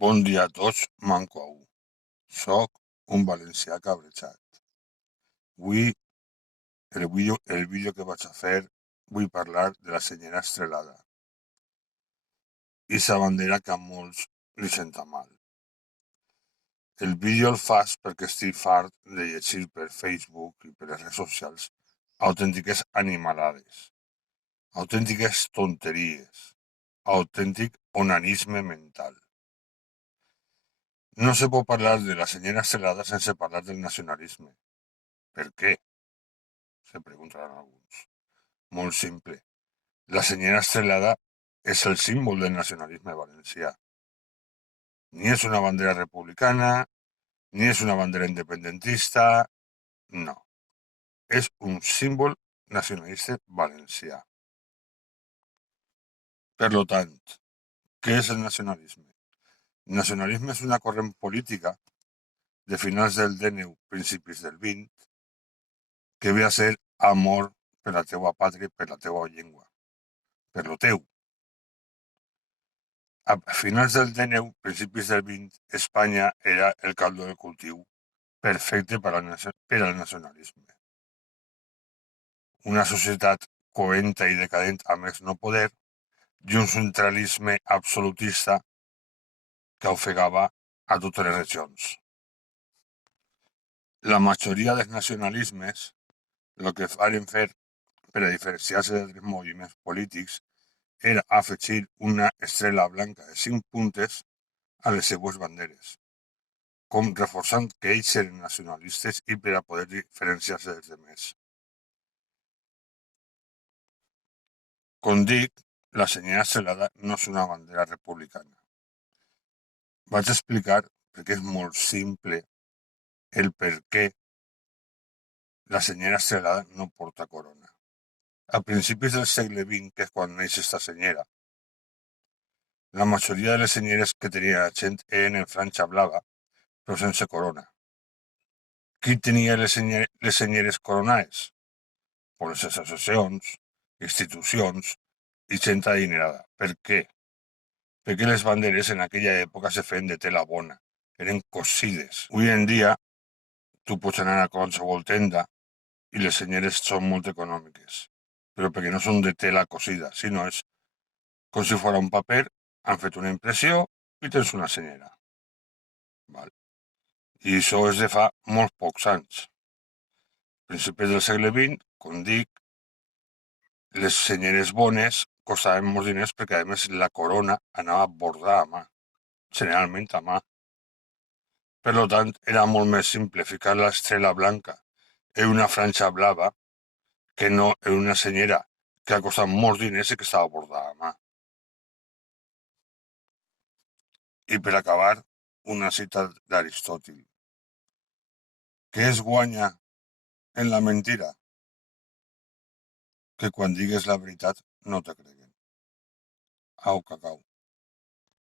Bon dia a tots, manco a u. Soc un valencià cabrejat. Avui, el vídeo que vaig a fer, vull parlar de la senyora Estrelada. Ixa bandera que a molts li senta mal. El vídeo el fas perquè estic fart de llegir per Facebook i per les redes socials autèntiques animalades, autèntiques tonteries, autèntic onanisme mental. No se pot parlar de la senyora Estrelada sense parlar del nacionalisme. Per què? Se preguntaran alguns. Molt simple. La senyora Estrelada és el símbol del nacionalisme valencià. Ni és una bandera republicana, ni és una bandera independentista, no. És un símbol nacionalista valencià. Per lo tant, què és el nacionalisme? El nacionalisme és una corrent política de finals del XIX, principis del XX, que ve a ser amor per la teua pàtria i per la teua llengua, per lo teu. A finals del XIX, principis del XX, Espanya era el caldo de cultiu perfecte per al nacionalisme. Una societat coenta i decadent a més no poder i un centralisme absolutista que ofegava a totes les regions. La majoria dels nacionalismes el que varen fer per a diferenciar-se d'altres moviments polítics era afegir una estrela blanca de 5 puntes a les seues banderes, com reforçant que ells eren nacionalistes i per a poder diferenciar-se dels demés. Com dic, la senyora Estrelada no és una bandera republicana. Vaig explicar, perquè és molt simple, el per què la senyora Estrelada no porta corona. A principis del segle XX, que és quan neix esta senyora, la majoria de les senyeres que tenia la gent eren en franja blava, però sense corona. Qui tenia les senyeres coronades? Pues les associacions, institucions i gent adinerada. Per què? Perquè les banderes en aquella època se feien de tela bona, eren cosides. Avui en dia, tu pots anar a qualsevol tenda i les senyeres són molt econòmiques, però perquè no són de tela cosida, sinó és com si fos un paper, han fet una impressió i tens una senyera. Val? I això és de fa molts pocs anys. Principis del segle XX, com dic, les senyeres bones costaven molts diners perquè, a més, la corona anava bordada a mà, generalment a mà. Per tant, era molt més simple ficar l'estrela blanca en una franja blava que no en una senyera que ha costat molts diners i que estava bordada a mà. I per acabar, una cita d'Aristòtil. Què es guanya en la mentira? Que quan digues la veritat no te creguen. Au, cacau.